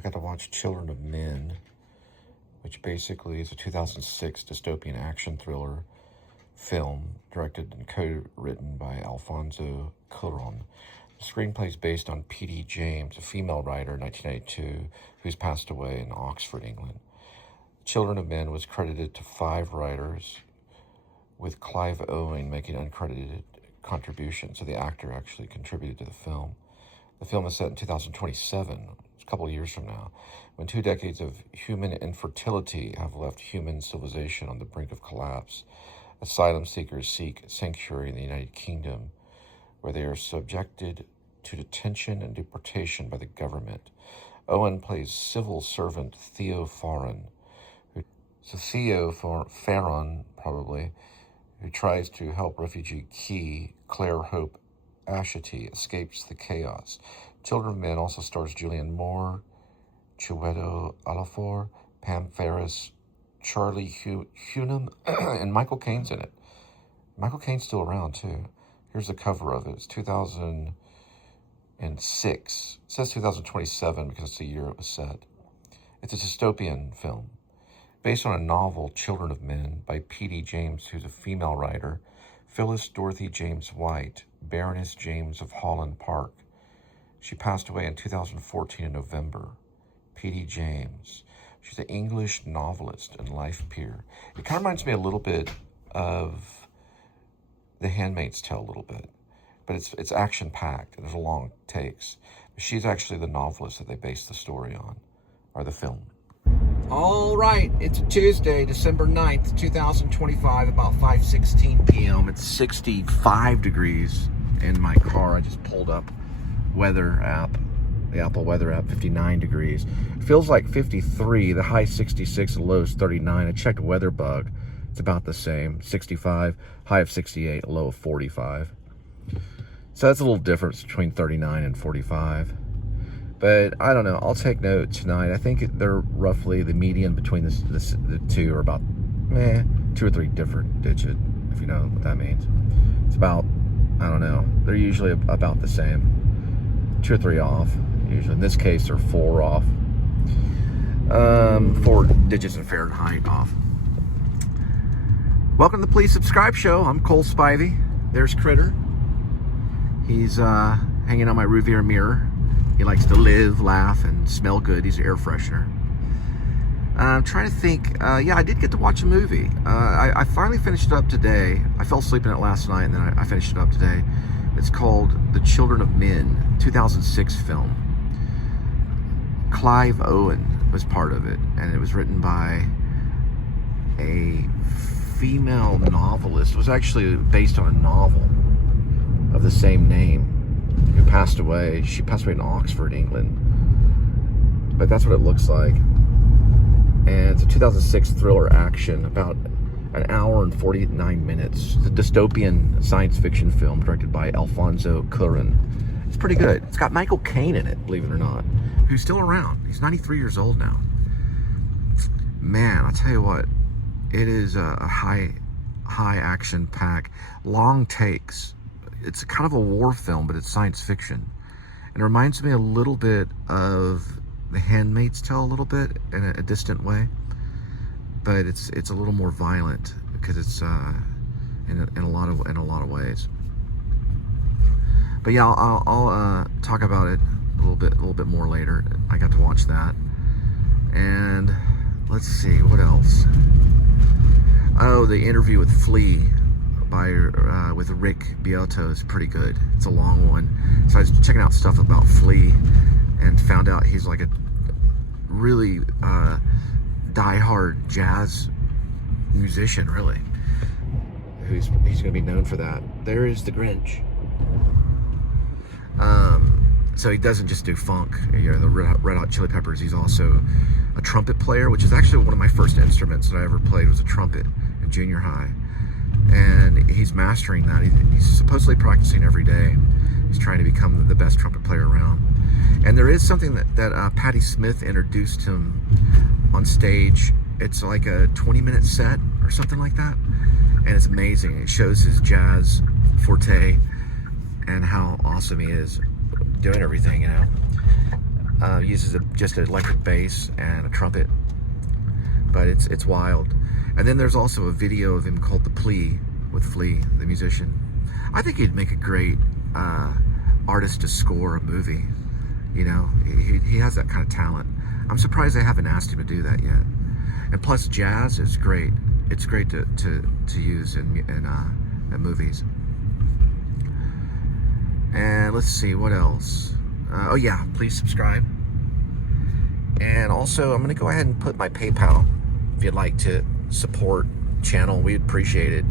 I got to watch Children of Men, which basically is a 2006 dystopian action thriller film directed and co-written by Alfonso Cuarón. The screenplay is based on P.D. James, a female writer in 1992 who's passed away in Oxford, England. Children of Men was credited to 5 writers, with Clive Owen making uncredited contributions, so the actor actually contributed to the film. The film is set in 2027, a couple of years from now, when 2 decades of human infertility have left human civilization on the brink of collapse. Asylum seekers seek sanctuary in the United Kingdom, where they are subjected to detention and deportation by the government. Owen plays civil servant Theo Farron, who tries to help refugee Key Claire Hope Ashity escapes the chaos. Children of Men also stars Julianne Moore, Chiwetel Ejiofor, Pam Ferris, Charlie Hunnam, and Michael Caine's in it. Michael Caine's still around, too. Here's the cover of it. It's 2006. It says 2027 because it's the year it was set. It's a dystopian film based on a novel, Children of Men, by P.D. James, who's a female writer, Phyllis Dorothy James White, Baroness James of Holland Park. She passed away in 2014 in November. P.D. James. She's an English novelist and life peer. It kind of reminds me a little bit of The Handmaid's Tale a little bit, but it's action-packed and there's long takes. But she's actually the novelist that they based the story on, or the film. All right, it's Tuesday, December 9th, 2025, about 5:16 p.m. It's 65 degrees in my car. I just pulled up weather app, the Apple weather app, 59 degrees. It feels like 53, the high 66, the low is 39. I checked WeatherBug. It's about the same, 65, high of 68, low of 45. So that's a little difference between 39 and 45. But I don't know, I'll take note tonight. I think they're roughly, the median between the two are about 2 or 3 different digit, if you know what that means. It's about, I don't know, they're usually about the same. 2 or 3 off, usually. In this case, they're 4 off. 4 digits in Fahrenheit off. Welcome to the Please Subscribe Show. I'm Cole Spivey. There's Critter. He's hanging on my rearview mirror. He likes to live, laugh, and smell good. He's an air freshener. I'm trying to think. Yeah, I did get to watch a movie. I finally finished it up today. I fell asleep in it last night, and then I finished it up today. It's called The Children of Men, 2006 film. Clive Owen was part of it, and it was written by a female novelist. It was actually based on a novel of the same name, who passed away. She passed away in Oxford, England. But that's what it looks like. And it's a 2006 thriller action, about an hour and 49 minutes. It's a dystopian science fiction film directed by Alfonso Cuarón. It's pretty good. It's got Michael Caine in it, believe it or not, who's still around. He's 93 years old now. Man, I'll tell you what, it is a high action pack, long takes. It's kind of a war film, but it's science fiction. And it reminds me a little bit of The Handmaid's Tale, a little bit in a distant way. But it's a little more violent because it's in a lot of ways. But yeah, I'll talk about it a little bit more later. I got to watch that, and let's see what else. Oh, the interview with Flea with Rick Beato is pretty good. It's a long one. So I was checking out stuff about Flea and found out he's like a really die-hard jazz musician, really. He's going to be known for that. There is the Grinch. So he doesn't just do funk, you know, the Red Hot Chili Peppers. He's also a trumpet player, which is actually one of my first instruments that I ever played was a trumpet in junior high. And he's mastering that. He's supposedly practicing every day. He's trying to become the best trumpet player around. And there is something that Patti Smith introduced him on stage. It's like a 20-minute set or something like that. And it's amazing. It shows his jazz forte and how awesome he is doing everything, you know. Uses just an electric bass and a trumpet, but it's wild. And then there's also a video of him called The Plea with Flea, the musician. I think he'd make a great artist to score a movie. You know, he has that kind of talent. I'm surprised they haven't asked him to do that yet. And plus, jazz is great. It's great to use in movies. And let's see, what else? Oh yeah, please subscribe. And also, I'm going to go ahead and put my PayPal if you'd like to support the channel. We'd appreciate it.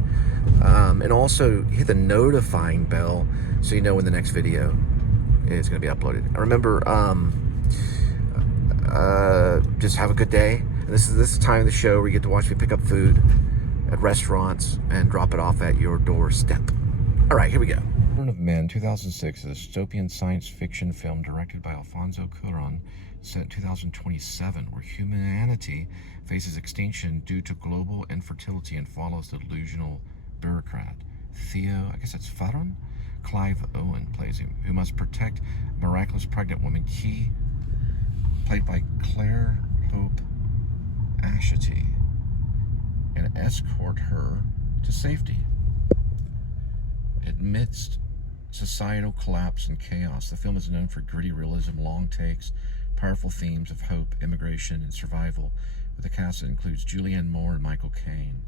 And also, hit the notifying bell so you know when the next video is going to be uploaded. And remember, just have a good day. And this is the time of the show where you get to watch me pick up food at restaurants and drop it off at your doorstep. All right, here we go. Children of Men, 2006, is a dystopian science fiction film directed by Alfonso Cuarón, set in 2027, where humanity faces extinction due to global infertility and follows the delusional bureaucrat Theo, I guess it's Faron? Clive Owen plays him, who must protect a miraculous pregnant woman, Key, played by Claire Hope Ashity, and escort her to safety. Amidst societal collapse and chaos, the film is known for gritty realism, long takes, powerful themes of hope, immigration, and survival, with a cast that includes Julianne Moore and Michael Caine.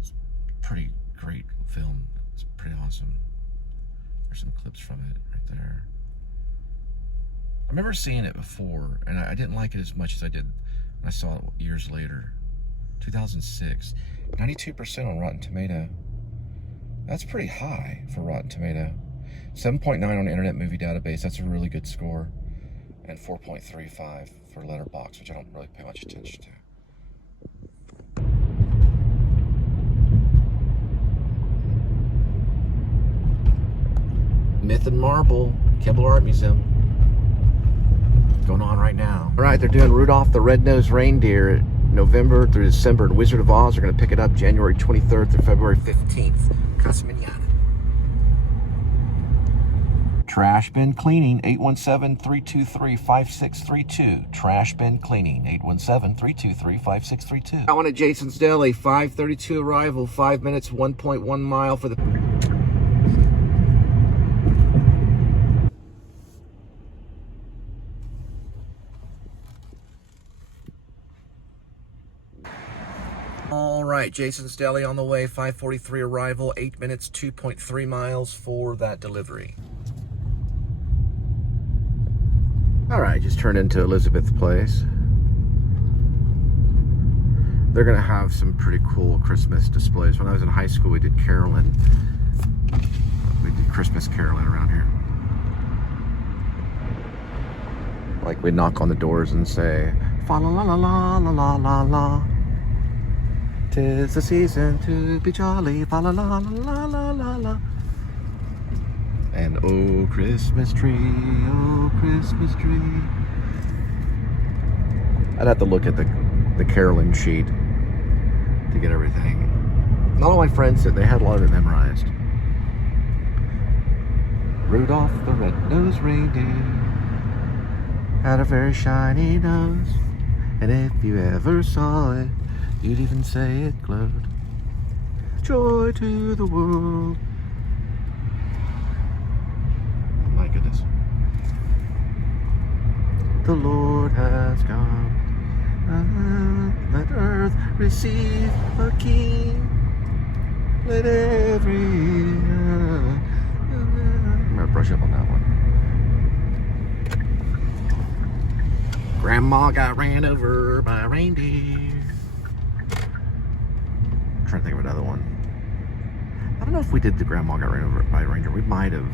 It's a pretty great film. It's pretty awesome. There's some clips from it right there. I remember seeing it before, and I didn't like it as much as I did when I saw it years later. 2006. 92% on Rotten Tomato. That's pretty high for Rotten Tomato. 7.9 on Internet Movie Database. That's a really good score. And 4.35 for Letterboxd, which I don't really pay much attention to. Myth and Marble, Kimball Art Museum. Going on right now. All right, they're doing Rudolph the Red-Nosed Reindeer November through December, and Wizard of Oz are going to pick it up January 23rd through February 15th. Casa Manana. Trash bin cleaning, 817-323-5632. Trash bin cleaning, 817-323-5632. I want a Jason's Deli, 5:32 arrival, 5 minutes, 1.1 mile for the... All right, Jason's Deli on the way, 5:43 arrival, 8 minutes, 2.3 miles for that delivery. All right, just turned into Elizabeth Place. They're gonna have some pretty cool Christmas displays. When I was in high school, we did caroling. We did Christmas caroling around here. Like we'd knock on the doors and say, fa la la la la la la la. 'Tis the season to be jolly, fa la la la la la la. And oh Christmas tree, oh Christmas tree. I'd have to look at the caroling sheet to get everything. Not all my friends did, they had a lot of it memorized. Rudolph the red-nosed reindeer had a very shiny nose, and if you ever saw it, you'd even say it glowed. Joy to the world. Oh my goodness. The Lord has come. Let earth receive a king. Let every... I'm gonna brush up on that one. Grandma got ran over by a reindeer. I'm trying to think of another one. I don't know if we did the Grandma got ran over by a reindeer. We might have.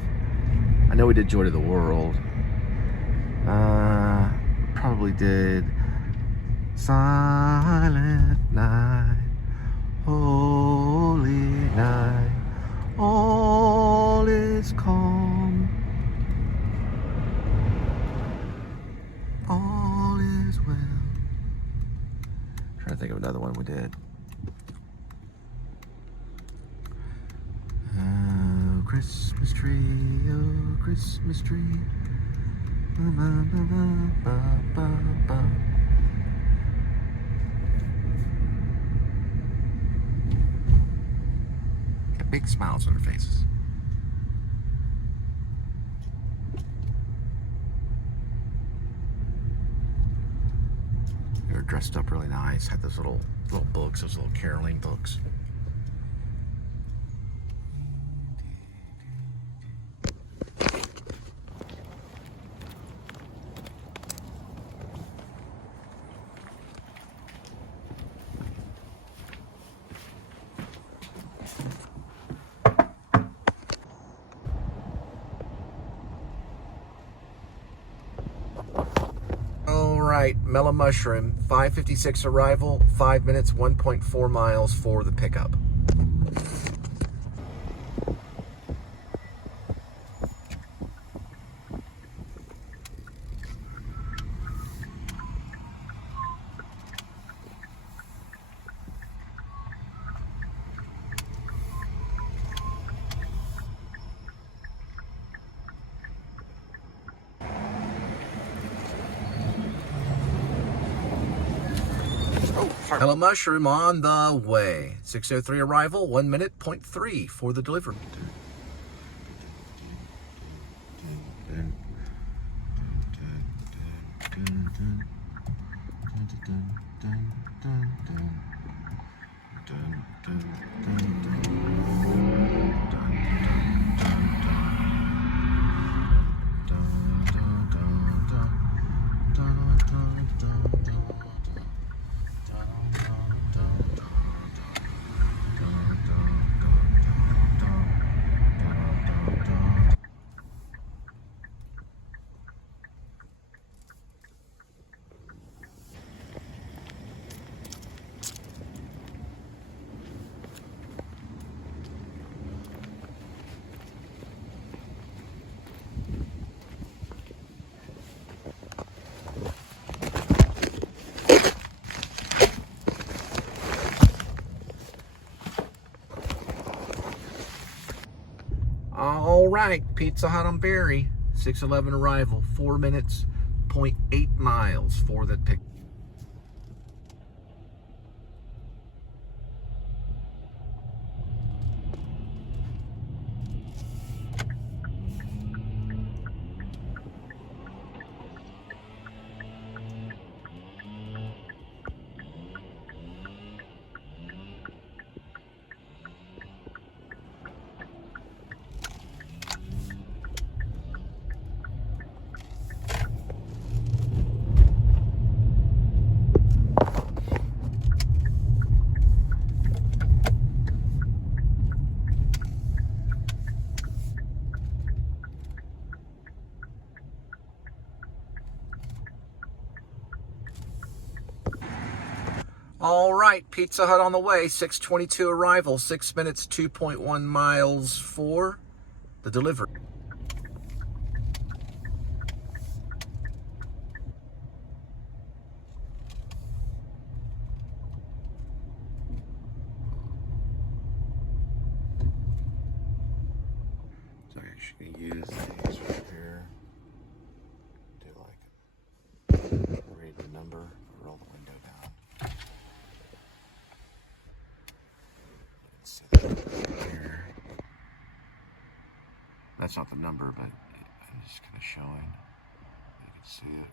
I know we did Joy to the World. Probably did Silent Night, Holy Night, all is calm, all is well. I'm trying to think of another one we did. Oh, Christmas tree, oh, Christmas tree. Got big smiles on their faces. They were dressed up really nice. Had those little books, those little caroling books. All right, Mellow Mushroom, 5:56 arrival, 5 minutes, 1.4 miles for the pickup. Mellow Mushroom on the way. 6:03 arrival, 1 minute, 0.3 for the delivery. All right, Pizza Hut on Berry, 6:11 arrival, 4 minutes, 0.8 miles for the pick. All right, Pizza Hut on the way, 6:22 arrival, 6 minutes, 2.1 miles for the delivery. So I actually use these right here. Do like read the number, roll the window down. Let's see that here. That's not the number, but it's kind of showing. You can see it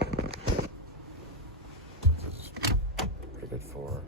right there. This is pretty good for.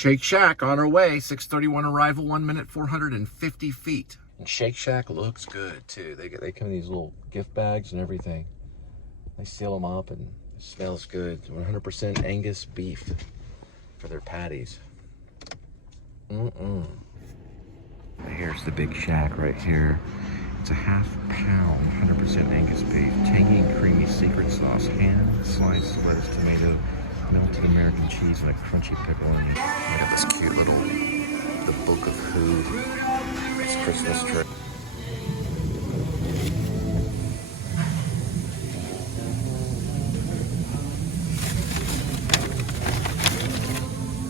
Shake Shack on our way, 6:31 arrival, 1 minute, 450 feet. And Shake Shack looks good too. They come in these little gift bags and everything. They seal them up and it smells good. 100% Angus beef for their patties. Here's the big shack right here. It's a ½ pound, 100% Angus beef, tangy and creamy secret sauce, ham, sliced lettuce, tomato, melted American cheese, and a crunchy pepperoni. Look at this cute little, the Book of Who. It's Christmas tree.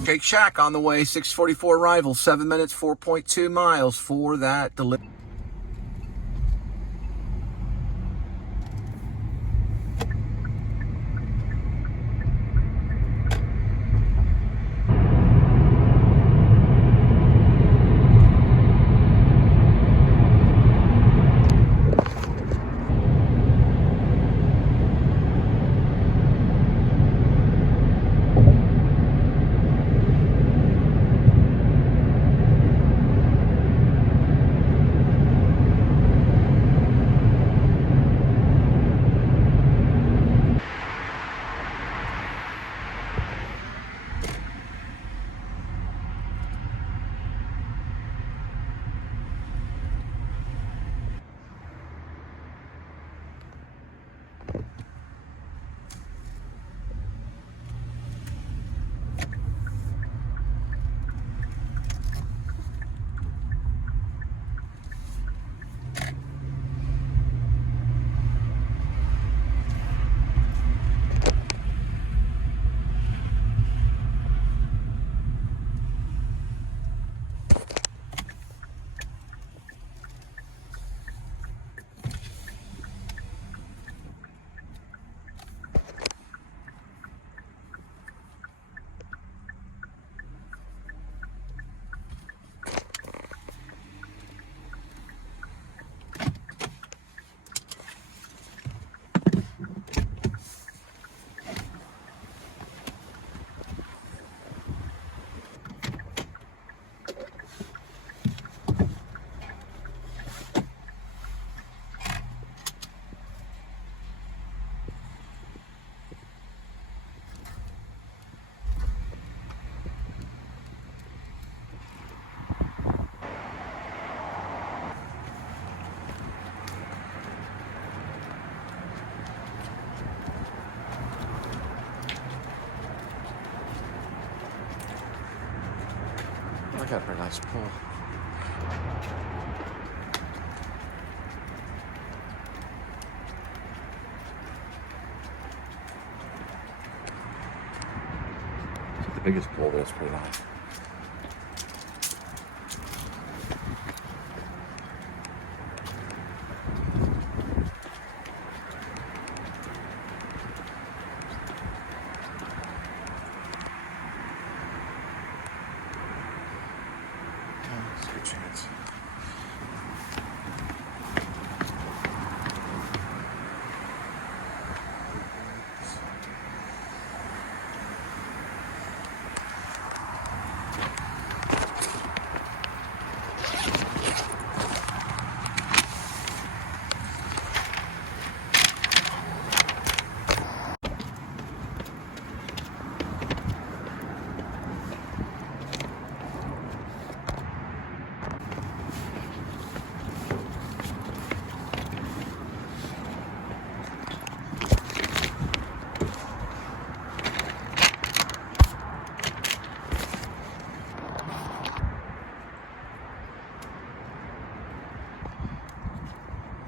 Shake Shack on the way, 6:44 arrival, 7 minutes, 4.2 miles for that delivery. I got a very nice pool. It's the biggest pool, but it's pretty nice. Chance.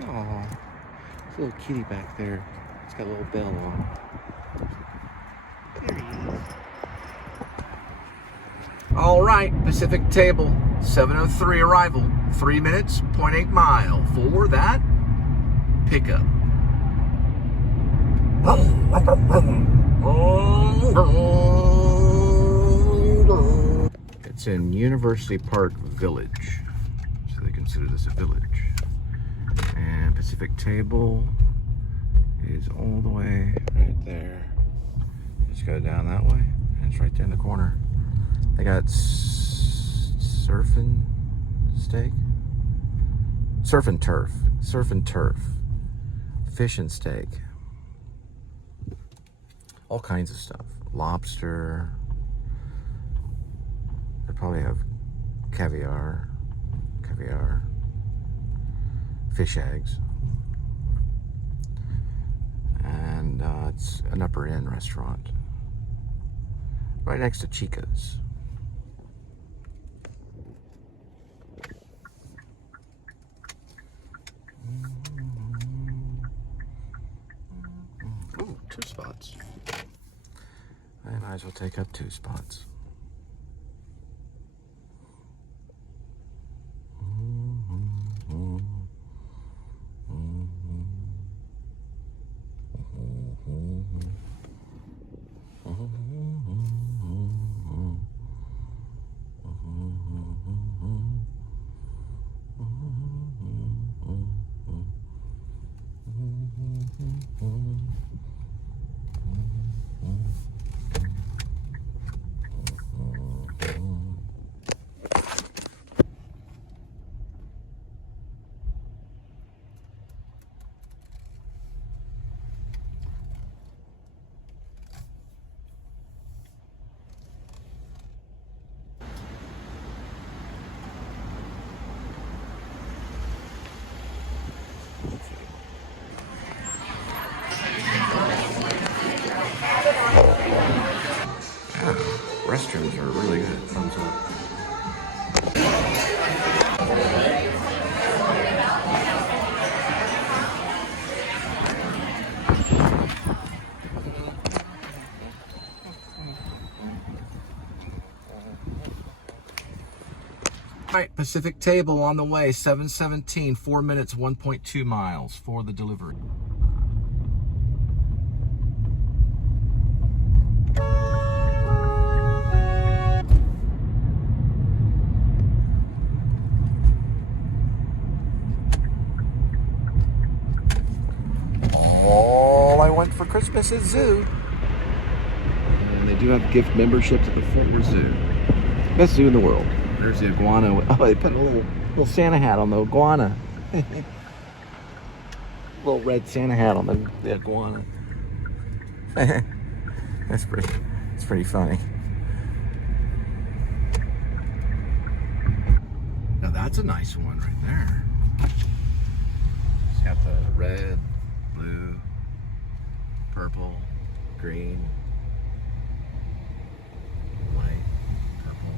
Oh, there's a little kitty back there. It's got a little bell on. There he is. All right, Pacific Table, 7:03 arrival, 3 minutes, 0.8 mile for that pickup. It's in University Park Village, so they consider this a village. And Pacific Table is all the way right there. Just go down that way, and it's right there in the corner. They got surfing steak, surf and turf, fish and steak, all kinds of stuff. Lobster. They probably have caviar, fish eggs, and it's an upper end restaurant right next to Chica's. Ooh, 2 spots. I might as well take up 2 spots. Restrooms are really good. Thumbs up. All right, Pacific Table on the way, 7:17, 4 minutes, 1.2 miles for the delivery. All I want for Christmas is zoo. And they do have gift memberships at the Fort Worth Zoo. Best zoo in the world. There's the iguana. Oh, they put a little Santa hat on the iguana. Little red Santa hat on the iguana. That's pretty funny. Now that's a nice one right there. It's got the red, blue, purple, green, white, purple.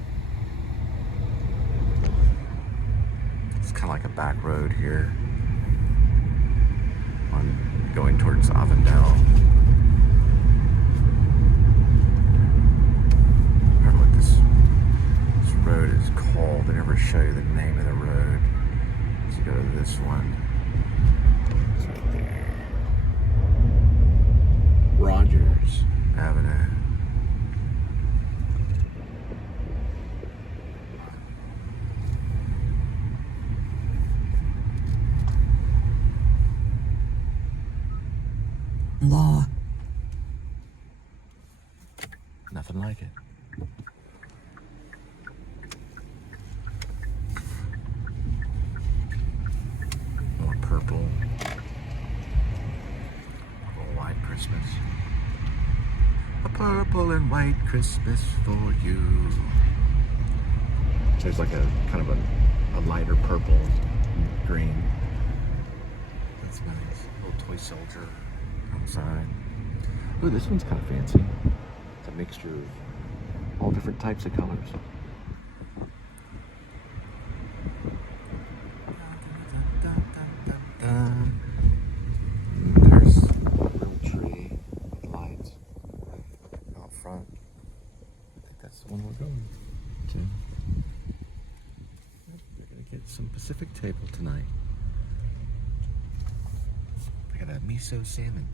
It's kind of like a back road here on going towards Avondale. I don't know what this road is called. They never show you the name of the road. Let's go to this one. It's right there. Rogers Avenue. Law. Nothing like it. More purple. A white Christmas. A purple and white Christmas for you. There's like a kind of a lighter purple, green. That's nice. A little toy soldier outside. Ooh, this one's kind of fancy. It's a mixture of all different types of colors. There's a little tree with lights out front. I think that's the one we're going to. We're going to get some Pacific Table tonight. I got a miso salmon.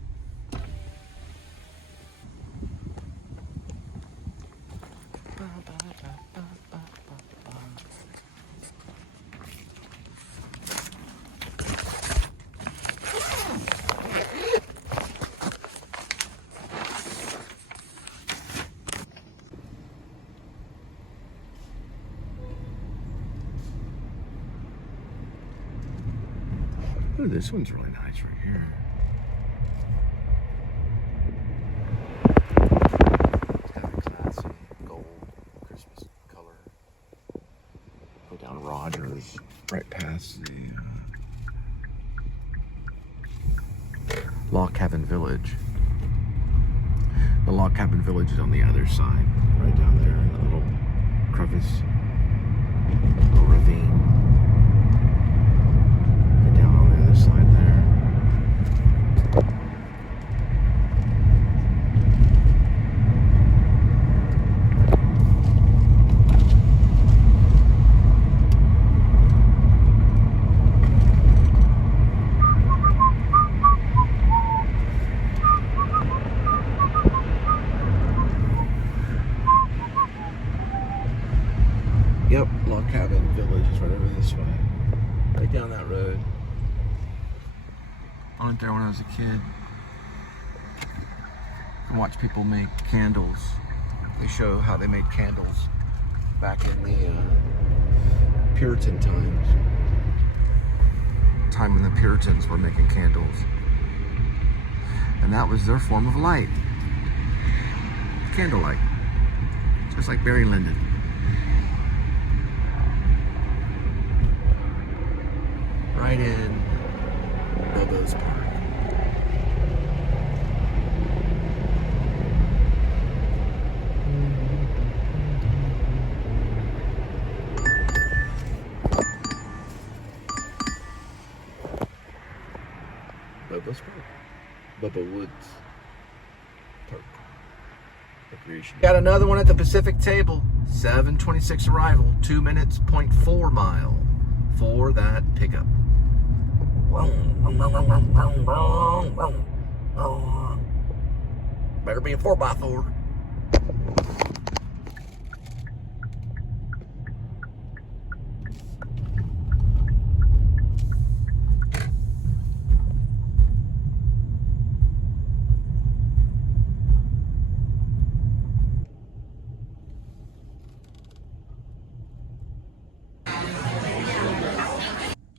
Ooh, this one's really nice right here. It's kind of a classy gold Christmas color. Go down Rogers, right past the Log Cabin Village. The Log Cabin Village is on the other side, right down there in a little crevice, little ravine. Right down on the other side there. Yep, Log Cabin Village is right over this way. Right down that road. I went there when I was a kid. I watched people make candles. They show how they made candles back in the Puritan times. Time when the Puritans were making candles. And that was their form of light. Candlelight. Just like Barry Lyndon. Right in Bobo's Park. Bobo's Park. Bobo Woods Park. Recreation. Got another one at the Pacific Table. 7:26 arrival. 2 minutes, 0.4 mile for that pickup. Better be a 4x4.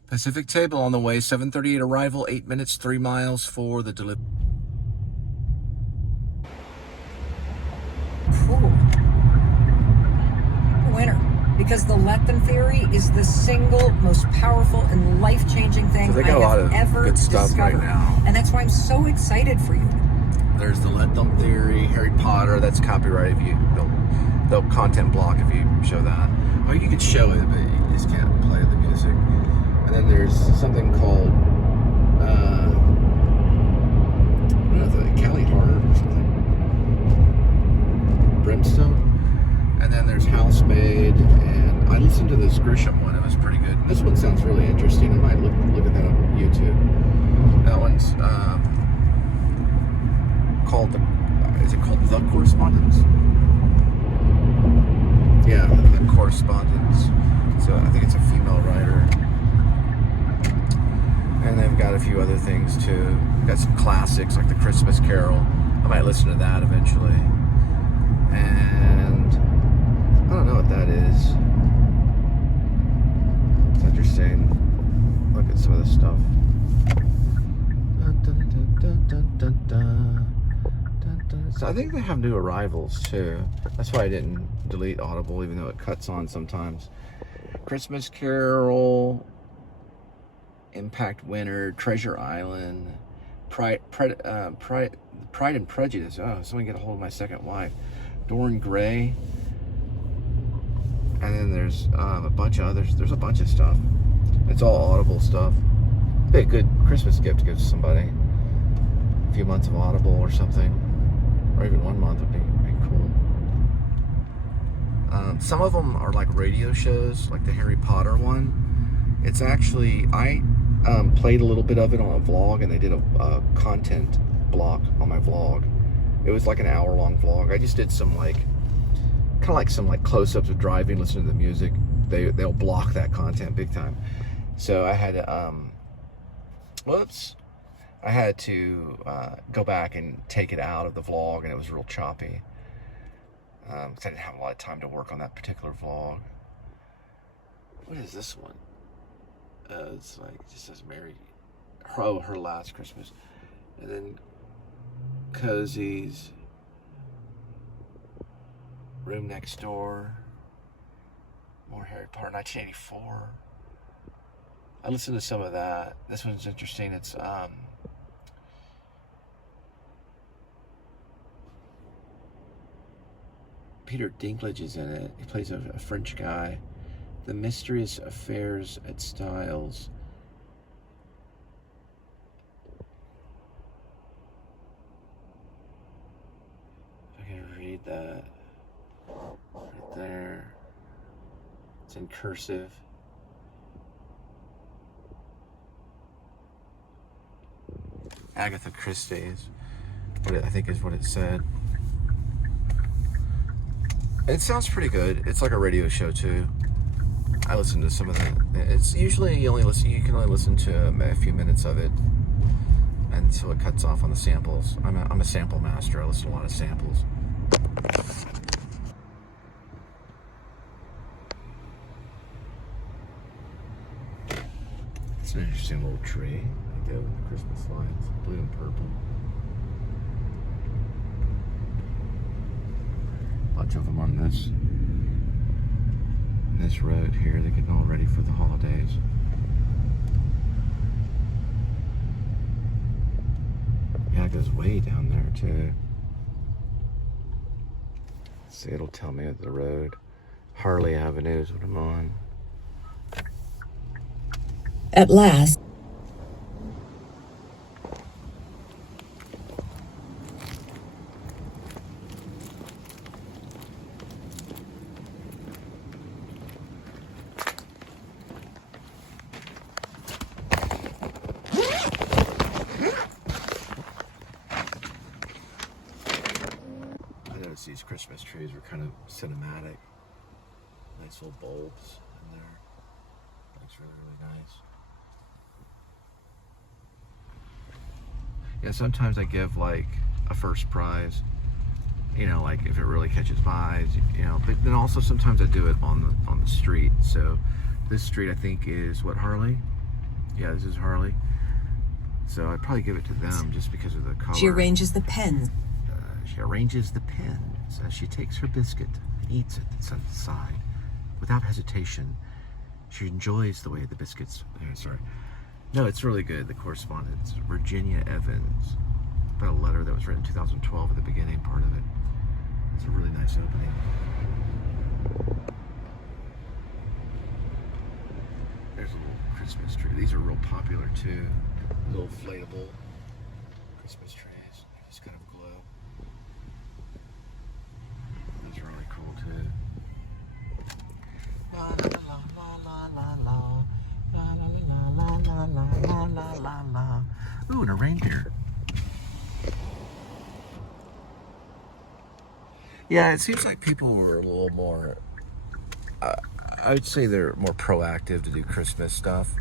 Pacific Table on the way, 7:38 arrival, 8 minutes, 3 miles for the delivery. Cool. Winner. Because the let them theory is the single most powerful and life-changing thing So they got I a lot have of ever good stuff discovered. right now. And that's why I'm so excited for you. There's the Let Them Theory, Harry Potter, that's copyright if you, they'll content block if you show that. Or you could show it, but you just can't play the music. And then there's something called, I don't know, the Cali Horror or something. Brimstone. And then there's Housemaid, and I listened to this Grisham one, it was pretty good. This one sounds really interesting, I might look at that on YouTube. That one's called, is it called The Correspondence? Yeah, The Correspondence. So I think it's a female writer. And they've got a few other things too. Got some classics like the Christmas Carol. I might listen to that eventually. And I don't know what that is. It's interesting. Look at some of this stuff. So I think they have new arrivals too. That's why I didn't delete Audible, even though it cuts on sometimes. Christmas Carol, Impact Winter, Treasure Island, Pride and Prejudice. Oh, someone get a hold of My Second Wife. Dorian Gray. And then there's a bunch of others. There's a bunch of stuff. It's all Audible stuff. Be a good Christmas gift to give to somebody. A few months of Audible or something. Or even 1 month would be cool. Some of them are like radio shows, like the Harry Potter one. It's actually, I played a little bit of it on a vlog, and they did a content block on my vlog. It was like an hour-long vlog. I just did some kind of some close-ups of driving, listening to the music. They'll block that content big time. So I had to, I had to go back and take it out of the vlog, and it was real choppy. Because I didn't have a lot of time to work on that particular vlog. What is this one? It's like, it just says married her last Christmas. And then Cozy's Room Next Door, more Harry Potter, 1984. I listened to some of that. This one's interesting. It's Peter Dinklage is in it. He plays a French guy. The Mysterious Affairs at Styles. If I can read that right there. It's in cursive. Agatha Christie's, I think is what it said. It sounds pretty good. It's like a radio show too. I listen to some of that. It's usually you can only listen to a few minutes of it until it cuts off on the samples. I'm a sample master. I listen to a lot of samples. It's an interesting little tree. I go with the Christmas lights, blue and purple. A bunch of them on this road here. They're getting all ready for the holidays. Yeah, it goes way down there too. See, it'll tell me the road. Harley Avenue is what I'm on. At last. These Christmas trees are kind of cinematic. Nice little bulbs in there. Looks really, really nice. Yeah, sometimes I give like a first prize, you know, like if it really catches my eyes, you know, but then also sometimes I do it on the street. So this street I think is what, Harley? Yeah, this is Harley. So I'd probably give it to them just because of the color. She arranges the pens. She arranges the pens as she takes her biscuit and eats it and sets it aside. Without hesitation, she enjoys the way the biscuits... sorry. No, it's really good, the correspondence. Virginia Evans. About a letter that was written in 2012 at the beginning part of it. It's a really nice opening. There's a little Christmas tree. These are real popular too. Little inflatable Christmas trees. They just kind of glow. These are really cool too. La la la la la la la la la la la la la la. Ooh, and a reindeer. Yeah, it seems like people were a little more. I would say they're more proactive to do Christmas stuff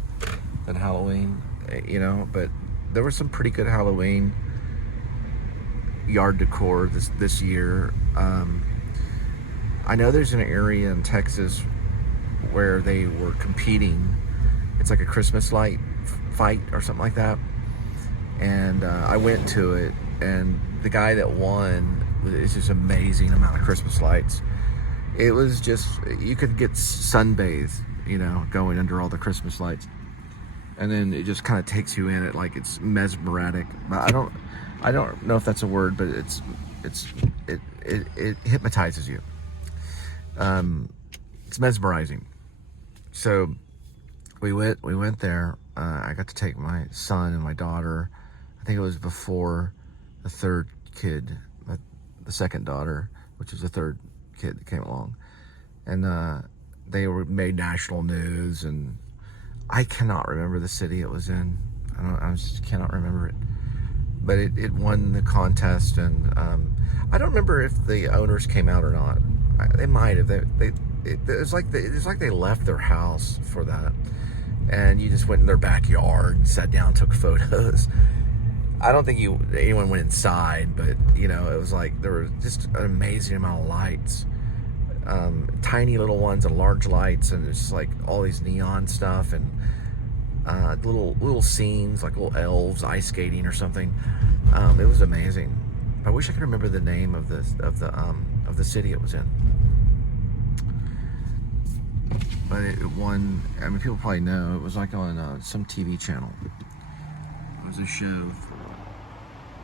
than Halloween, you know. But there was some pretty good Halloween yard decor this year. I know there's an area in Texas where they were competing. It's like a Christmas light fight or something like that. And I went to it, and the guy that won, it's just amazing amount of Christmas lights. It was just, you could get sunbathed, you know, going under all the Christmas lights. And then it just kind of takes you in it like it's mesmeric. I don't know if that's a word, but it hypnotizes you. It's mesmerizing. So we went there. I got to take my son and my daughter. I think it was before the third kid, the second daughter, which was the third kid that came along. And they were made national news, and I cannot remember the city it was in. I just cannot remember it. But it won the contest, and I don't remember if the owners came out or not. They might have. It's like they left their house for that, and you just went in their backyard and sat down and took photos. I don't think anyone went inside, but you know, it was like there was just an amazing amount of lights, tiny little ones and large lights, and it's like all these neon stuff, and little scenes, like little elves ice skating or something. It was amazing. I wish I could remember the name of the city it was in. But it won. I mean, people probably know. It was like on some TV channel. It was a show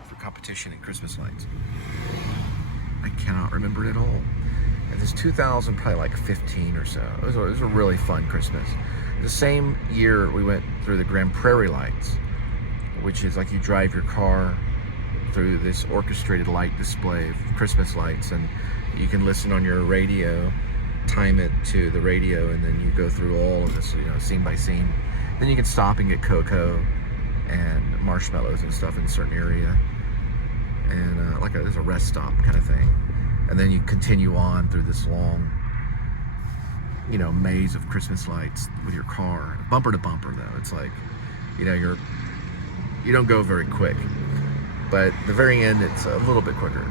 for competition in Christmas lights. I cannot remember it at all. It was 2000, probably like 15 or so. It was a really fun Christmas. The same year we went through the Grand Prairie lights, which is like you drive your car through this orchestrated light display of Christmas lights, and you can listen on your radio, time it to the radio, and then you go through all of this, scene by scene. Then you can stop and get cocoa and marshmallows and stuff in a certain area, and there's a rest stop kind of thing. And then you continue on through this long, maze of Christmas lights with your car, bumper to bumper though. It's like, you don't go very quick, but the very end, it's a little bit quicker.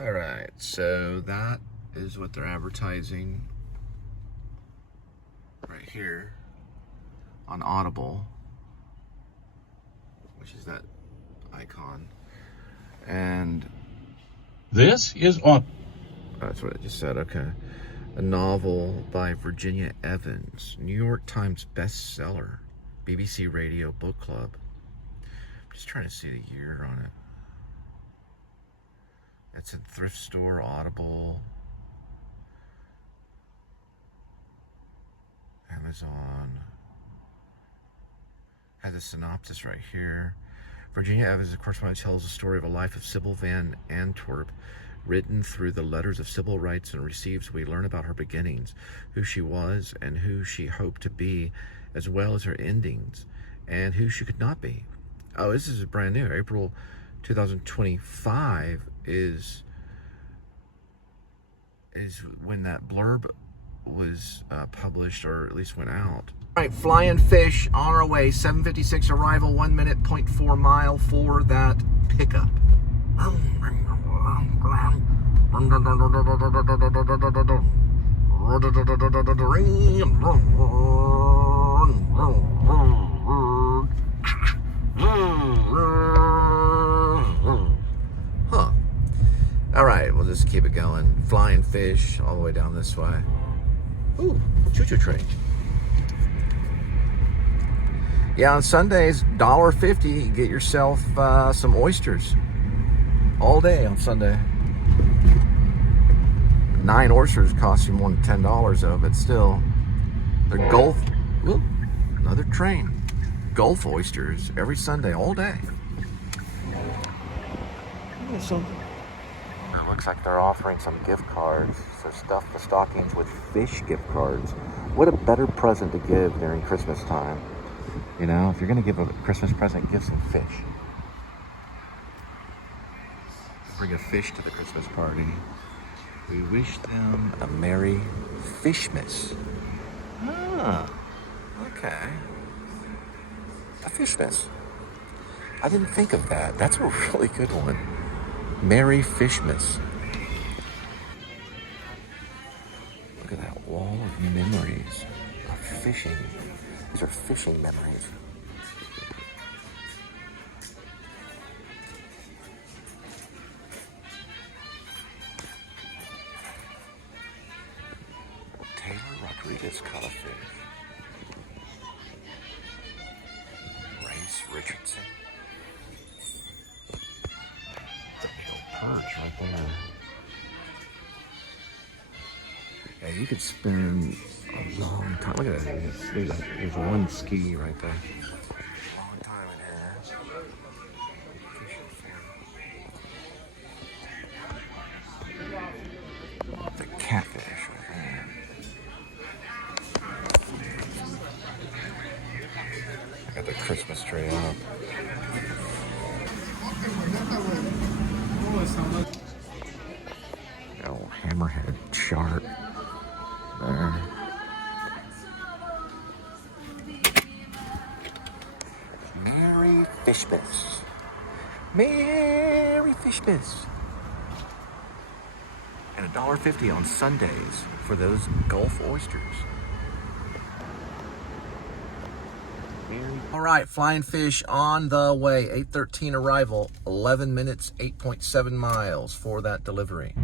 All right, so that is what they're advertising right here on Audible, which is that icon. And this is on. That's what I just said. Okay. A novel by Virginia Evans, New York Times bestseller, BBC Radio Book Club. I'm just trying to see the year on it. It's in thrift store, Audible, Amazon. Has a synopsis right here. Virginia Evans, of course, tells the story of a life of Sybil Van Antwerp, written through the letters of Sybil writes and receives. We learn about her beginnings, who she was and who she hoped to be, as well as her endings and who she could not be. Oh, this is brand new. April 2025 is when that blurb was published, or at least went out. All right, Flying Fish on our way. 7:56 arrival, 1 minute, 0.4 mile for that pickup. Huh. All right, we'll just keep it going. Flying Fish all the way down this way. Ooh, choo-choo train. Yeah, on Sundays, $1.50, get yourself some oysters. All day on Sunday. 9 oysters cost you more than $10 though, but still. They're Gulf, whoop, another train. Gulf oysters every Sunday, all day. It looks like they're offering some gift cards. So stuff the stockings with fish gift cards. What a better present to give during Christmas time. If you're going to give a Christmas present, give some fish. Bring a fish to the Christmas party. We wish them a Merry Fishmas. Ah, okay. A Fishmas. I didn't think of that. That's a really good one. Merry Fishmas. Look at that wall of memories of fishing. These are fishing memories. Taylor Rodriguez caught a fish. Race Richardson. It's a big old perch right there. Yeah, you could spend a long time. Look at that. There's one ski right there. Long time in here. The catfish right there. I got the Christmas tree up. Oh, hammerhead shark there. Merry Fishmas. Merry Fishmas. And $1.50 on Sundays for those Gulf oysters. All right, Flying Fish on the way. 8:13 arrival, 11 minutes, 8.7 miles for that delivery.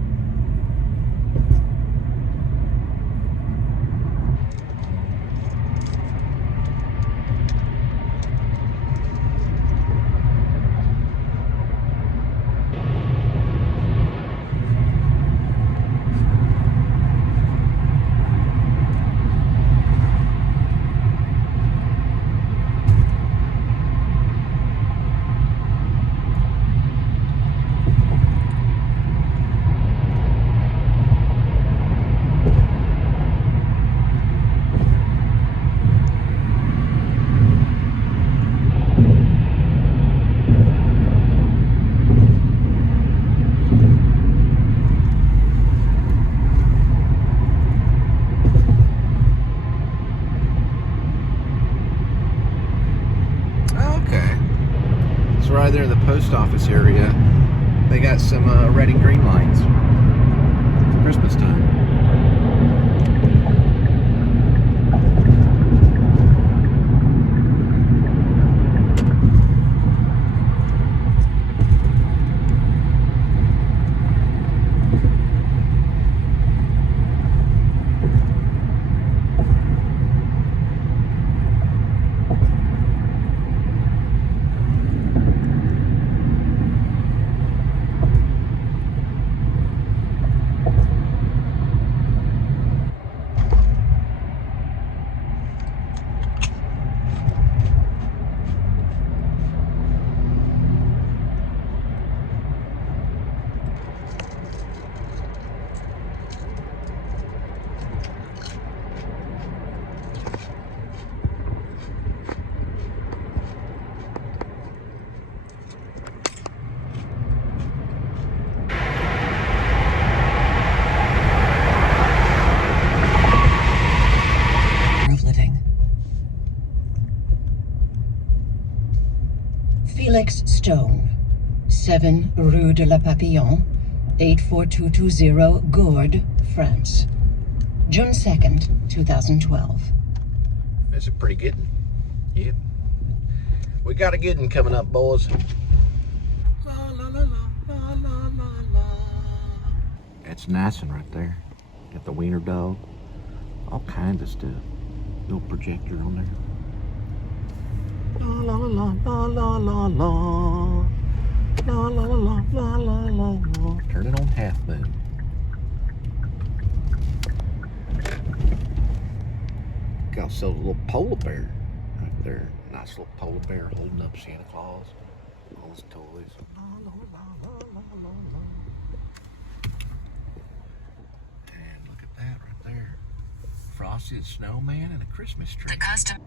Right there in the post office area, they got some red and green lights for Christmas time. Felix Stone, 7 Rue de la Papillon, 84220 Gourdes, France. June 2nd, 2012. That's a pretty good one. Yeah. We got a good one coming up, boys. La, la, la, la, la, la, la. That's Nassen right there. Got the wiener dog. All kinds of stuff. Little projector on there. La la la la la la la. La la la la la la la. Turn it on half moon. Got ourselves a little polar bear right there. Nice little polar bear holding up Santa Claus. All his toys. La la la la la la la. And look at that right there. Frosty the Snowman and a Christmas tree. The custom.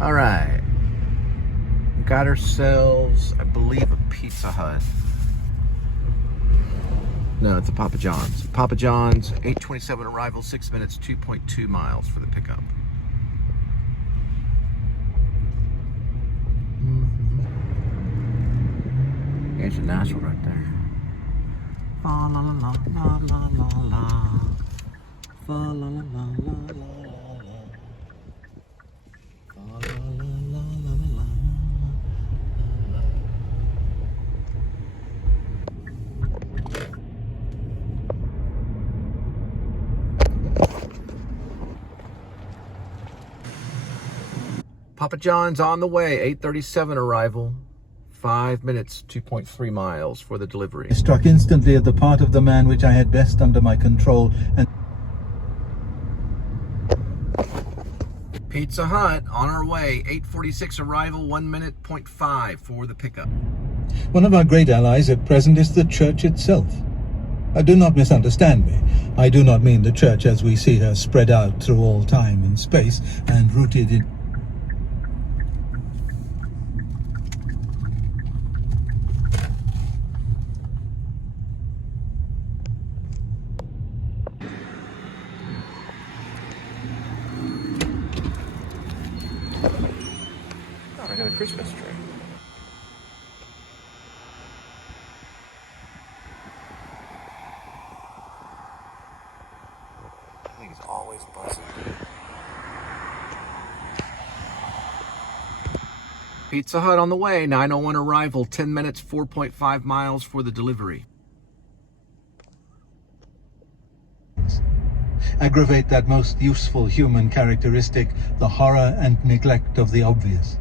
All right, got ourselves, I believe, a Pizza Hut. No, it's a Papa John's. Papa John's, 8:27 arrival, 6 minutes, 2.2 miles for the pickup. There's a nice one right there. Fa la la la la la la la. Fa la la la la la la. Papa John's on the way, 8:37 arrival, 5 minutes, 2.3 miles for the delivery. I struck instantly at the part of the man which I had best under my control, and Pizza Hut on our way, 8:46 arrival, 1 minute, 0.5 for the pickup. one of our great allies at present is the church itself. Do not misunderstand me. I do not mean the church as we see her spread out through all time and space and rooted in... Oh, I got a Christmas tree. I think it's always buzzing. Pizza Hut on the way, 9:01 arrival, 10 minutes, 4.5 miles for the delivery. aggravate that most useful human characteristic, the horror and neglect of the obvious.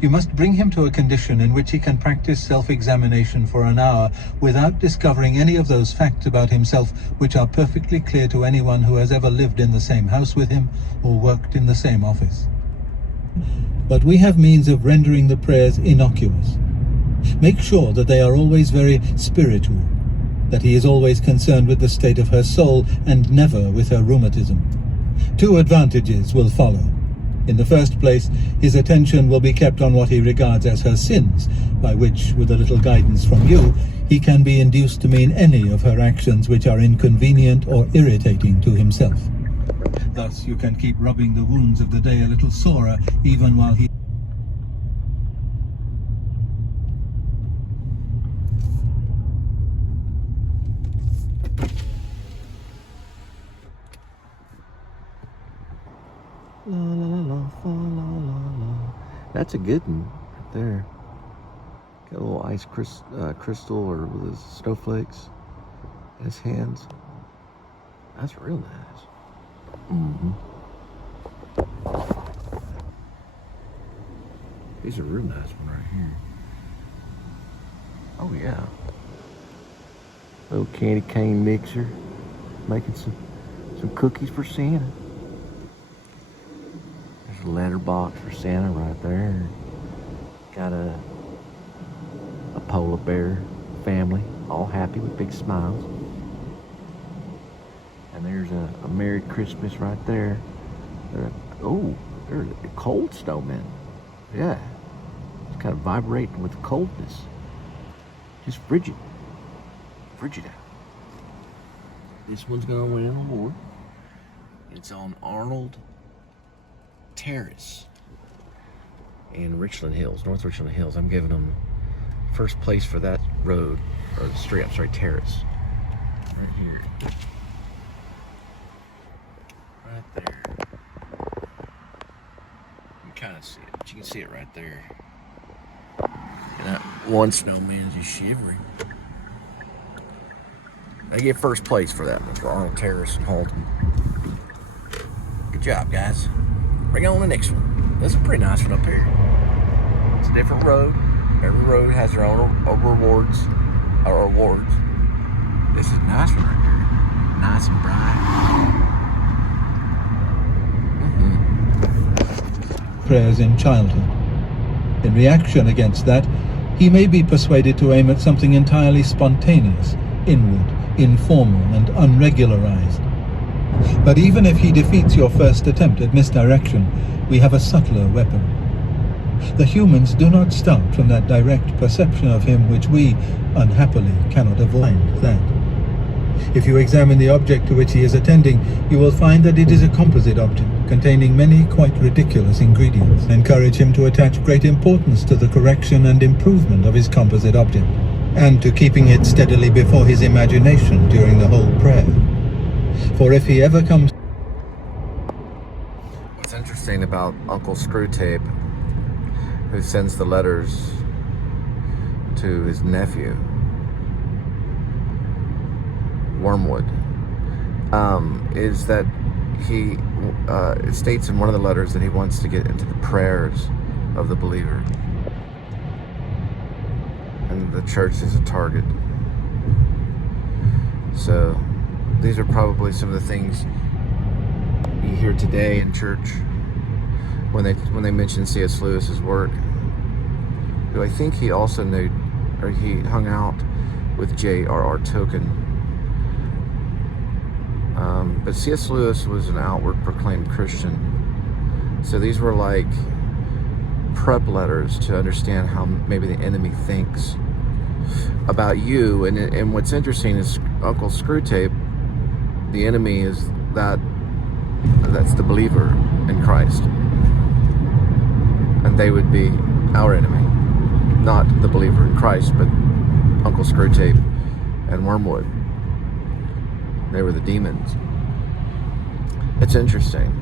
You must bring him to a condition in which he can practice self-examination for an hour without discovering any of those facts about himself which are perfectly clear to anyone who has ever lived in the same house with him or worked in the same office. But we have means of rendering the prayers innocuous. Make sure that they are always very spiritual, that he is always concerned with the state of her soul and never with her rheumatism. 2 advantages will follow. In the first place, his attention will be kept on what he regards as her sins, by which, with a little guidance from you, he can be induced to mean any of her actions which are inconvenient or irritating to himself. Thus you can keep rubbing the wounds of the day a little sorer, even while he... La, la, la, la, la, la, la. That's a good one right there. Got a little ice crystal or with his snowflakes in his hands. That's real nice. Mm-hmm. These are a real nice one right here. Oh yeah. Little candy cane mixer. Making some cookies for Santa. There's a letterbox for Santa right there. Got a polar bear family, all happy with big smiles. And there's a Merry Christmas right there. There's a cold snowman. Yeah. It's kind of vibrating with coldness. Just frigid. Frigid out. This one's gonna win an award. It's on Arnold Terrace in Richland Hills, North Richland Hills. I'm giving them first place for that road, or the street, I'm sorry, terrace. Right here. Right there. You can kind of see it, but you can see it right there. And that one snowman is just shivering. They get first place for that one, for Arnold Terrace and Halton. Good job, guys. Bring on the next one. This is a pretty nice one up here. It's a different road. Every road has their own rewards. This is a nice one right here. Nice and bright. Prayers in childhood. In reaction against that, he may be persuaded to aim at something entirely spontaneous, inward, informal, and unregularized. But even if he defeats your first attempt at misdirection, we have a subtler weapon. The humans do not start from that direct perception of him which we, unhappily, cannot avoid that. If you examine the object to which he is attending, you will find that it is a composite object, containing many quite ridiculous ingredients. Encourage him to attach great importance to the correction and improvement of his composite object, and to keeping it steadily before his imagination during the whole prayer. For if he ever comes... What's interesting about Uncle Screwtape, who sends the letters to his nephew, Wormwood, is that he it states in one of the letters that he wants to get into the prayers of the believer. And the church is a target. So these are probably some of the things you hear today in church when they mention C.S. Lewis's work. Who I think he also knew, or he hung out with J.R.R. Tolkien But C.S. Lewis was an outward proclaimed Christian. So these were like prep letters to understand how maybe the enemy thinks about you. And what's interesting is Uncle Screwtape, the enemy is that's the believer in Christ. And they would be our enemy. Not the believer in Christ, but Uncle Screwtape and Wormwood. They were the demons. It's interesting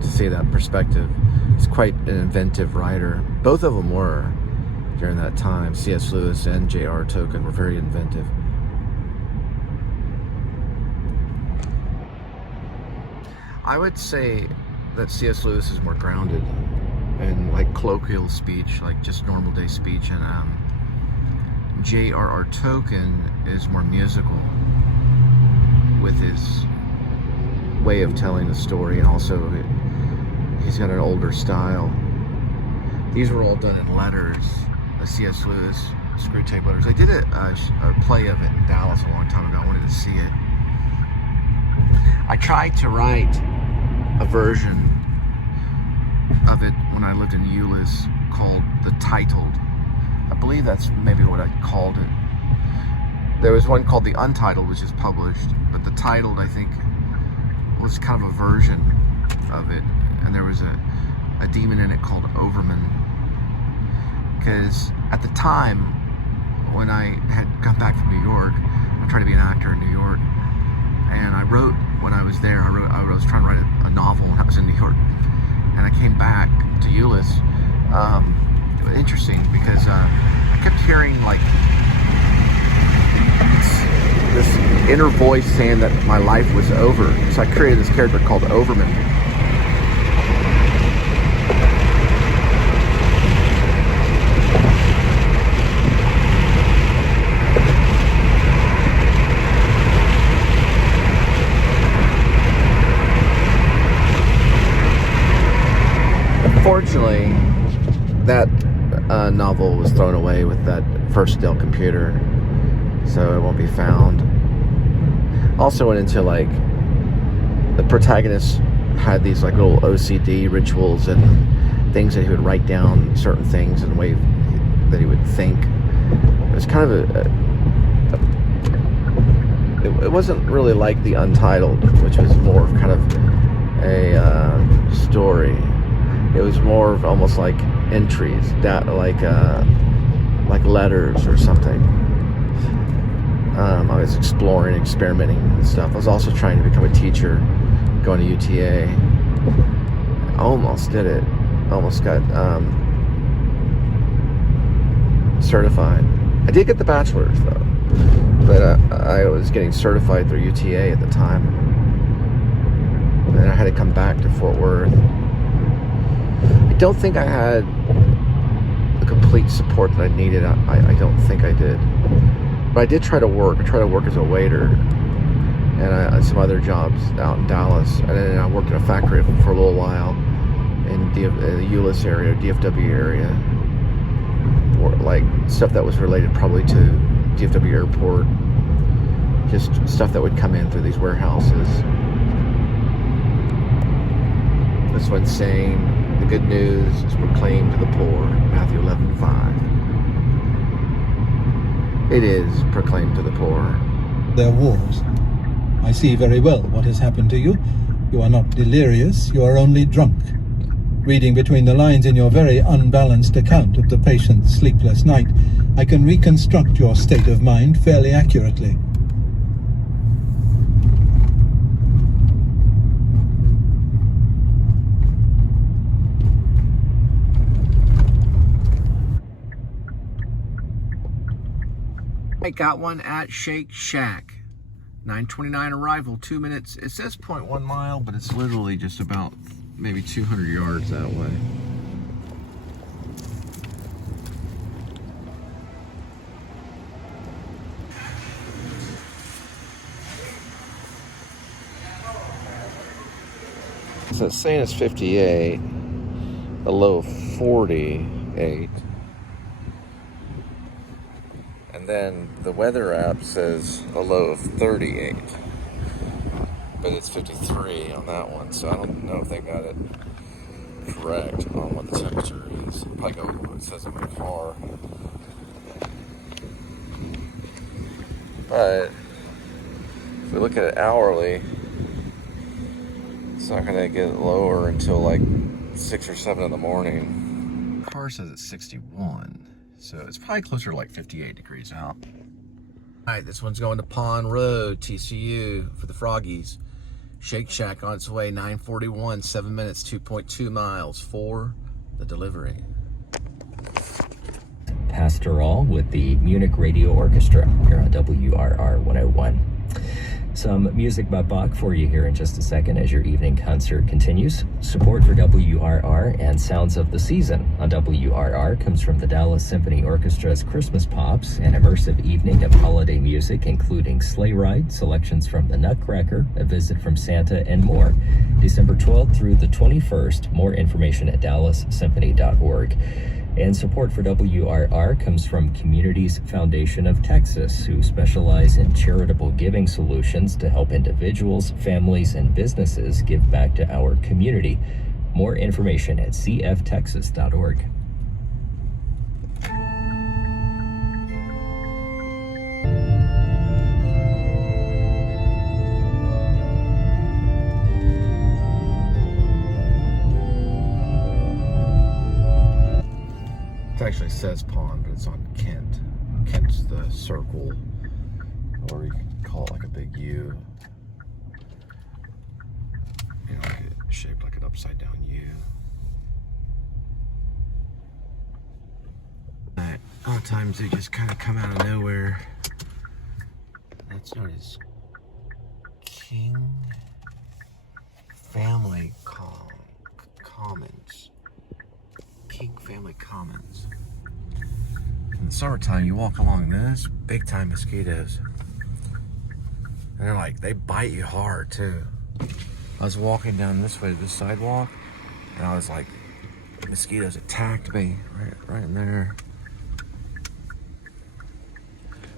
to see that perspective. He's quite an inventive writer. Both of them were during that time. C.S. Lewis and J.R. Tolkien were very inventive. I would say that C.S. Lewis is more grounded in like colloquial speech, like just normal day speech, and J.R.R. Tolkien is more musical with his way of telling the story, and also he's got an older style. These were all done in letters, C.S. Lewis, Screwtape letters. I did a play of it in Dallas a long time ago. I wanted to see it. I tried to write a version of it when I lived in Euless called The Titled. I believe that's maybe what I called it. There was one called The Untitled, which is published, but The Titled, I think, was kind of a version of it. And there was a demon in it called Overman. Because at the time, when I had come back from New York, I tried to be an actor in New York, and I wrote when I was there. I was trying to write a novel when I was in New York, and I came back to Euless. It was interesting because I kept hearing like this inner voice saying that my life was over. So I created this character called Overman. Unfortunately, that novel was thrown away with that first Dell computer, so it won't be found. Also went into like the protagonist had these like little OCD rituals and things that he would write down certain things in a way that he would think. It was kind of it wasn't really like The Untitled, which was more of kind of a story. It was more of almost like entries, like letters or something. I was exploring, experimenting and stuff. I was also trying to become a teacher, going to UTA. I almost did it. Almost got certified. I did get the bachelor's though, but I was getting certified through UTA at the time, and then I had to come back to Fort Worth. I don't think I had the complete support that I needed. I don't think I did. But I did try to work. I tried to work as a waiter and some other jobs out in Dallas. And then I worked in a factory for a little while in the Euless area, DFW area. Or like stuff that was related probably to DFW airport. Just stuff that would come in through these warehouses. This one's saying, the good news is proclaimed to the poor, Matthew 11:5. It is proclaimed to the poor. There are wars. I see very well what has happened to you. You are not delirious, you are only drunk. Reading between the lines in your very unbalanced account of the patient's sleepless night, I can reconstruct your state of mind fairly accurately. I got one at Shake Shack. 9:29 arrival, 2 minutes. It says 0.1 mile, but it's literally just about maybe 200 yards that way. So it's saying it's 58, a low of 48. And then the weather app says a low of 38. but it's 53 on that one, so I don't know if they got it correct on what the temperature is. I'll probably go with what it says in my car. But if we look at it hourly, it's not gonna get lower until like 6 or 7 in the morning. The car says it's 61, so it's probably closer to like 58 degrees out. All right, this one's going to Pond Road, TCU, for the Froggies. Shake Shack on its way, 9:41, 7 minutes, 2.2 miles for the delivery. Pastoral with the Munich Radio Orchestra here on WRR 101. Some music by Bach for you here in just a second as your evening concert continues. Support for WRR and Sounds of the Season on WRR comes from the Dallas Symphony Orchestra's Christmas Pops, an immersive evening of holiday music including sleigh ride, selections from the Nutcracker, a visit from Santa, and more. December 12th through the 21st. More information at dallassymphony.org. And support for WRR comes from Communities Foundation of Texas, who specialize in charitable giving solutions to help individuals, families, and businesses give back to our community. More information at cftexas.org. It actually says Pond, but it's on Kent. Kent's the circle, or you can call it like a big U. You know, like it's shaped like an upside down U. But a lot of times they just kind of come out of nowhere. That's known as King Family Commons. King Family Commons. In the summertime, you walk along this, big time mosquitoes. And they're like, they bite you hard too. I was walking down this way to this sidewalk, and I was like, mosquitoes attacked me right in there.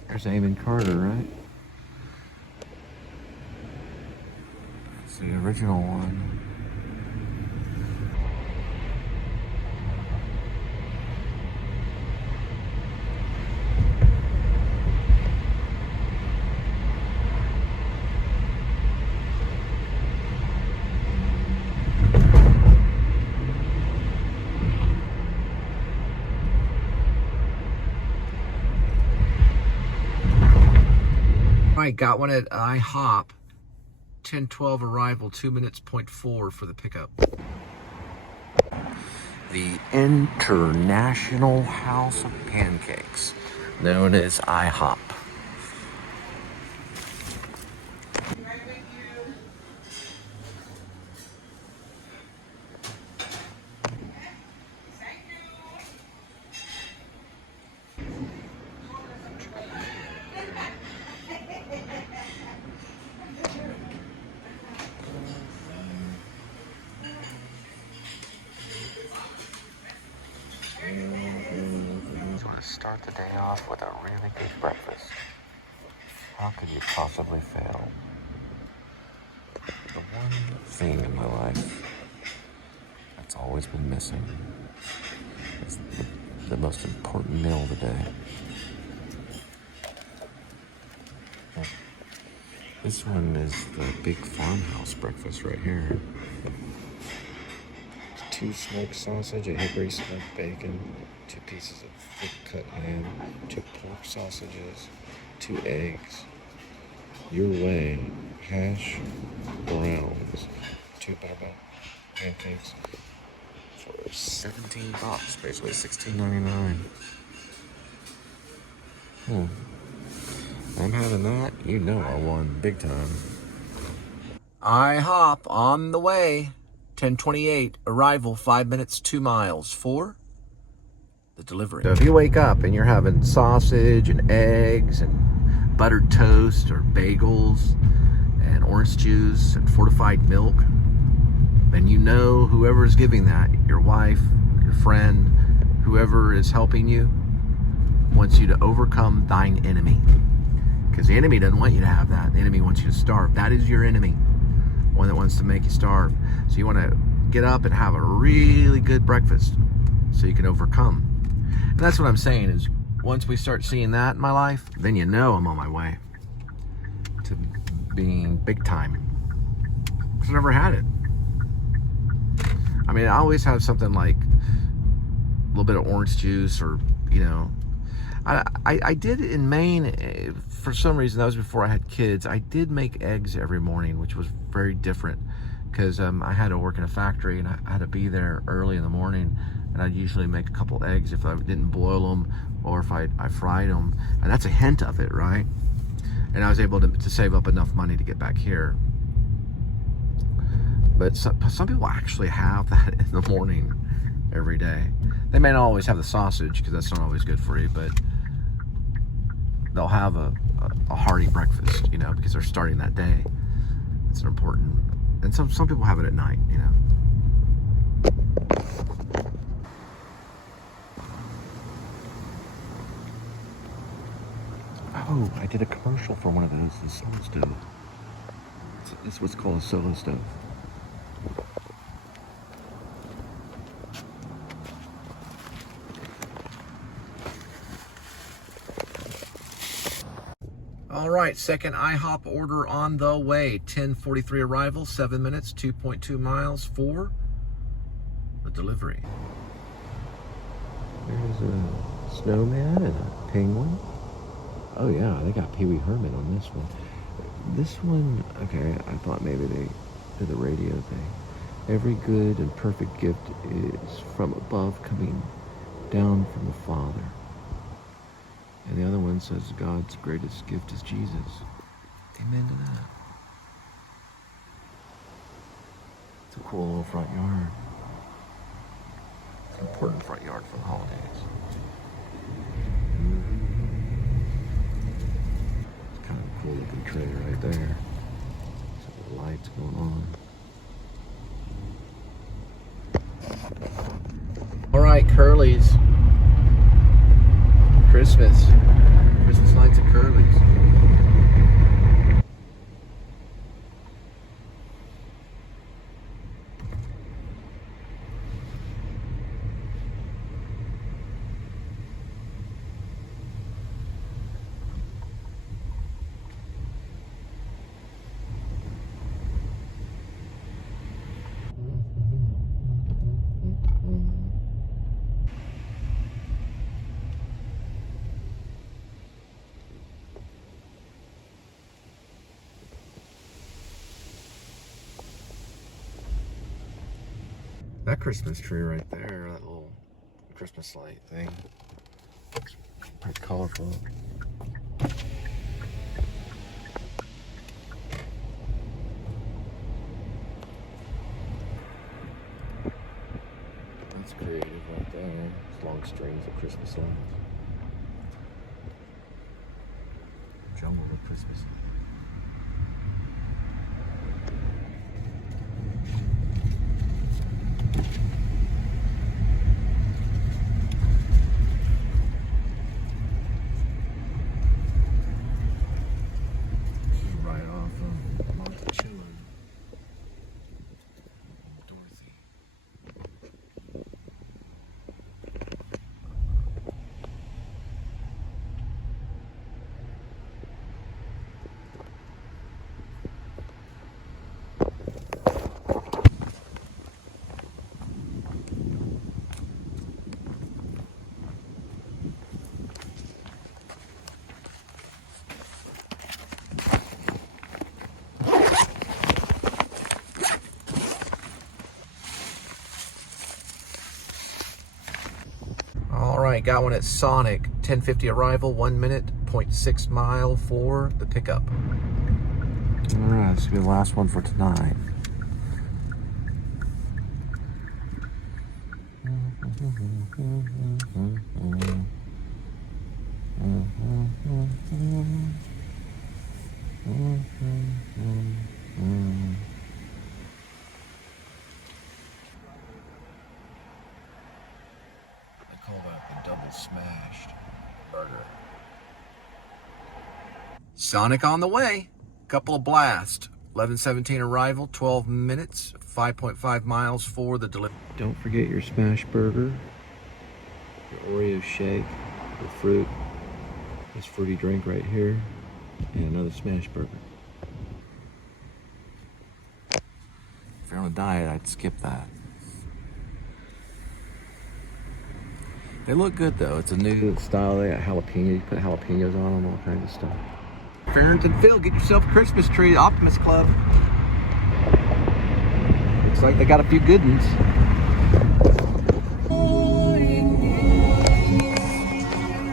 There's Eamon Carter, right? It's the original one. Alright, got one at IHOP. 10:12 arrival, 2 minutes, 0.4 for the pickup. The International House of Pancakes, known as IHOP. Start the day off with a really good breakfast. How could you possibly fail? The one thing in my life that's always been missing is the most important meal of the day. This one is the big farmhouse breakfast right here. 2 smoked sausage, a hickory smoked bacon, 2 pieces of thick cut ham, 2 pork sausages, 2 eggs. Your way, hash browns, 2 buttermilk pancakes for $17, basically $16.99. I'm having that. You know I won big time. IHOP on the way. 10:28 arrival, 5 minutes, 2 miles for the delivery. So if you wake up and you're having sausage and eggs and buttered toast or bagels and orange juice and fortified milk, then you know whoever is giving that, your wife, your friend, whoever is helping you, wants you to overcome thine enemy. Because the enemy doesn't want you to have that. The enemy wants you to starve. That is your enemy. one that wants to make you starve. So you want to get up and have a really good breakfast so you can overcome. And that's what I'm saying is, once we start seeing that in my life, then you know I'm on my way to being big time. Because I never had it. I mean, I always have something like a little bit of orange juice, or, you know, I did in Maine, for some reason, that was before I had kids, I did make eggs every morning, which was very different, because I had to work in a factory, and I had to be there early in the morning, and I'd usually make a couple eggs if I didn't boil them, or if I fried them, and that's a hint of it, right? And I was able to save up enough money to get back here. But some people actually have that in the morning every day. They may not always have the sausage, because that's not always good for you, but they'll have a hearty breakfast, you know, because they're starting that day. It's an important, and some people have it at night, you know. Oh, I did a commercial for one of those, the Solo Stove. It's what's called a Solo Stove. All right, second IHOP order on the way. 10:43 arrival, 7 minutes, 2.2 miles for the delivery. There's a snowman and a penguin. Oh yeah, they got Pee Wee Herman on this one. This one, okay, I thought maybe they did the radio thing. Every good and perfect gift is from above, coming down from the Father. And the other one says God's greatest gift is Jesus. Amen to that. It's a cool little front yard. It's an important front yard for the holidays. It's kind of a cool looking trailer right there. Some lights going on. All right, Curly's. Christmas lights at Curly's. That Christmas tree right there, that little Christmas light thing, it's pretty colorful. That's creative right there. It's long strings of Christmas lights. Jungle of Christmas lights. Got one at Sonic. 10:50 arrival, 1 minute, 0.6 mile for the pickup. All right, this will be the last one for tonight. Call that the double smashed burger. Sonic on the way. Couple of blasts. 11:17 arrival, 12 minutes, 5.5 miles for the delivery. Don't forget your smash burger, your Oreo shake with fruit, this fruity drink right here, and another smash burger. If you're on a diet, I'd skip that. They look good though. It's a new style. They got jalapeno. You put jalapenos on them, all kinds of stuff. Farrington Phil, get yourself a Christmas tree at Optimist Club. Looks like they got a few good ones.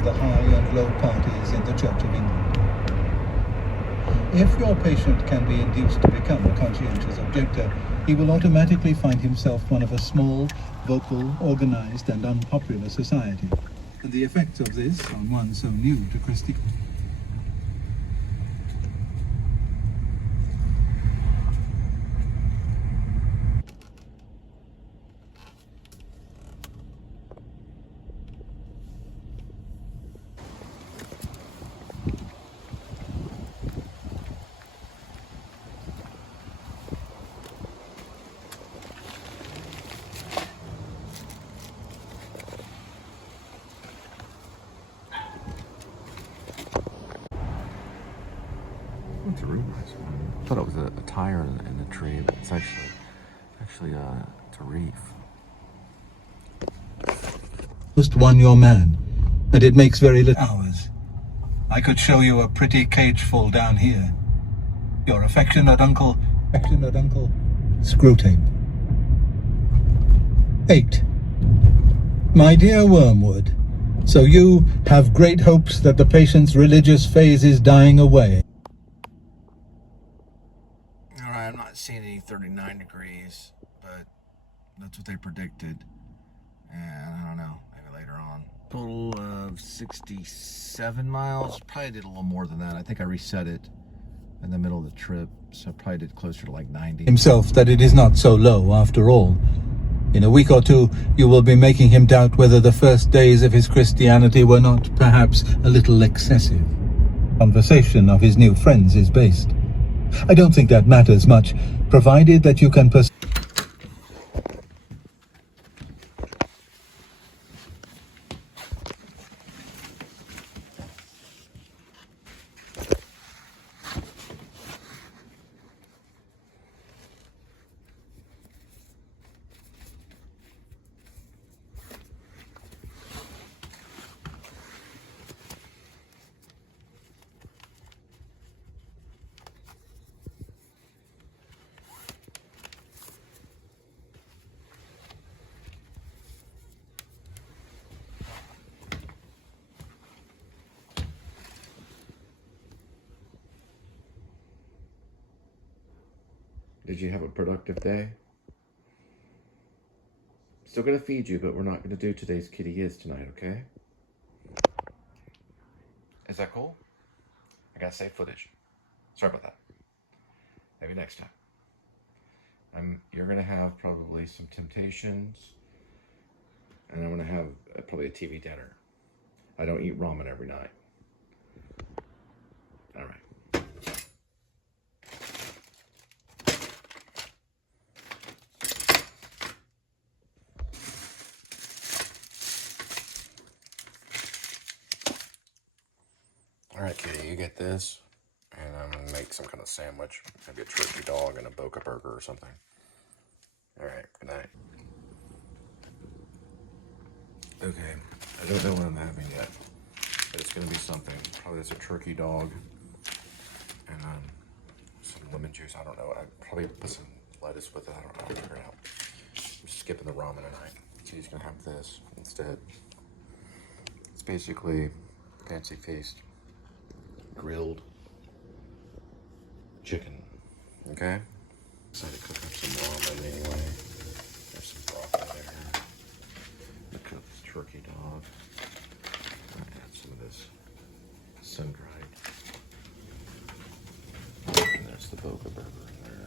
The high and low parties in the Church of England. If your patient can be induced to become a conscientious objector, he will automatically find himself one of a small, vocal, organized and unpopular society. And the effects of this on one so new to Christianity. It's a really nice one. I thought it was a tire in the tree, but it's actually it's a reef. Just won your man, and it makes very little hours. I could show you a pretty cageful down here. Your affectionate uncle, Screwtape. 8. My dear Wormwood, so you have great hopes that the patient's religious phase is dying away. Alright, I'm not seeing any 39 degrees, but that's what they predicted. And I don't know, maybe later on. Total of 67 miles. Probably did a little more than that. I think I reset it in the middle of the trip, so I probably did closer to like 90. Himself that it is not so low after all. In a week or two, you will be making him doubt whether the first days of his Christianity were not perhaps a little excessive. Conversation of his new friends is based. I don't think that matters much, provided that you can Did you have a productive day? Still gonna feed you, but we're not gonna do today's Kitty Is tonight, okay? Is that cool? I gotta save footage. Sorry about that. Maybe next time. You're gonna have probably some temptations, and I'm gonna have probably a TV dinner. I don't eat ramen every night. All right. All right, Kitty, you get this, and I'm gonna make some kind of sandwich, maybe a turkey dog and a Boca burger or something. All right, good night. Okay, I don't know what I'm having yet, but it's gonna be something. Probably it's a turkey dog and some lemon juice. I don't know. I'd probably put some lettuce with it. I don't know. I'll figure it out. I'm skipping the ramen tonight. Kitty's gonna have this instead. It's basically fancy feast. Grilled chicken, okay? Decided to cook up some ramen anyway. There's some broth in there. I'm gonna cook this turkey dog. I'm gonna add some of this sun-dried. And there's the Boca burger in there.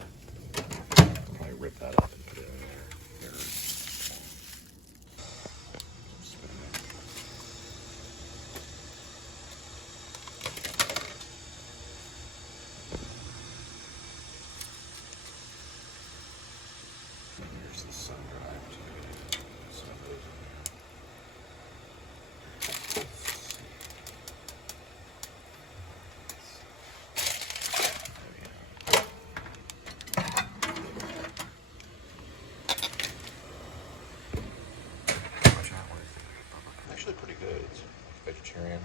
I'll probably rip that up and put it in there. Here. Spin it. There's the sun drive too. Some of those in there. Actually pretty good. It's vegetarian.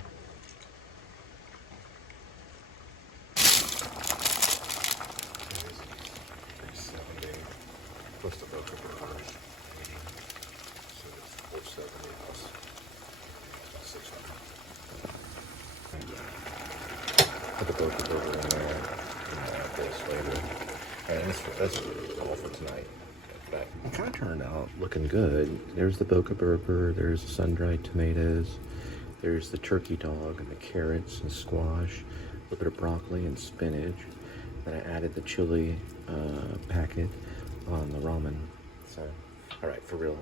Plus the Boca burgers, 80. So it's 470 plus 600. Put the Boca burger in there and add this later. And that's all for tonight. It kind of turned out looking good. There's the Boca burger, there's the sun-dried tomatoes, there's the turkey dog and the carrots and squash, a little bit of broccoli and spinach. Then I added the chili packet on the ramen. So, all right, for real,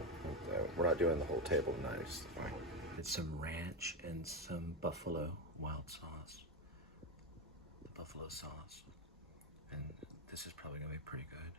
we're not doing the whole table tonight. It's fine. It's some ranch and some buffalo wild sauce. The buffalo sauce. And this is probably gonna be pretty good.